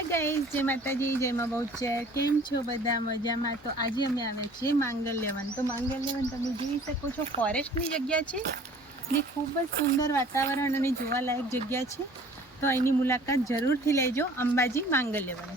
Hi guys જય માતાજી, જય મા છે કેમ છો બધા? મજામાં? તો આજે અમે આવે છીએ માંગલ્યવન તો માંગલ્યવન તમે જોઈ શકો છો ફોરેસ્ટની જગ્યા છે. ને ખૂબ જ સુંદર વાતાવરણ અને જોવાલાયક જગ્યા છે. તો અહીંની મુલાકાત જરૂરથી લેજો અંબાજી માંગલ્યવન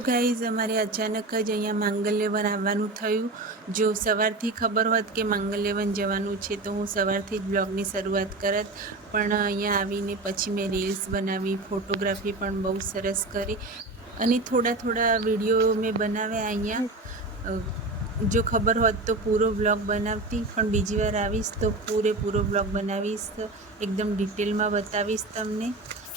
ગાઈઝ, અમારે અચાનક જ અહીંયા માંગલ્યવન આવવાનું થયું. જો સવારથી ખબર હોત કે માંગલ્યવન જવાનું છે, તો હું સવારથી જ બ્લોગની શરૂઆત કરત. પણ અહીંયા આવીને પછી મેં રીલ્સ બનાવી, ફોટોગ્રાફી પણ બહુ સરસ કરી. અને થોડા થોડા વીડિયો મેં બનાવ્યા અહીંયા. જો ખબર હોત તો પૂરો બ્લોગ બનાવતી. પણ બીજી વાર આવીશ તો પૂરેપૂરો બ્લોગ બનાવીશ. એકદમ ડિટેલમાં બતાવીશ તમને.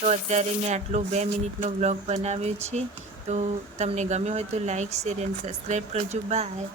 તો અત્યારે મેં આટલો બે મિનિટનો બ્લોગ બનાવ્યો છે. તો તમને ગમ્યો હોય તો લાઇક શેર, એન્ડ સબસ્ક્રાઈબ કરજો. બાય.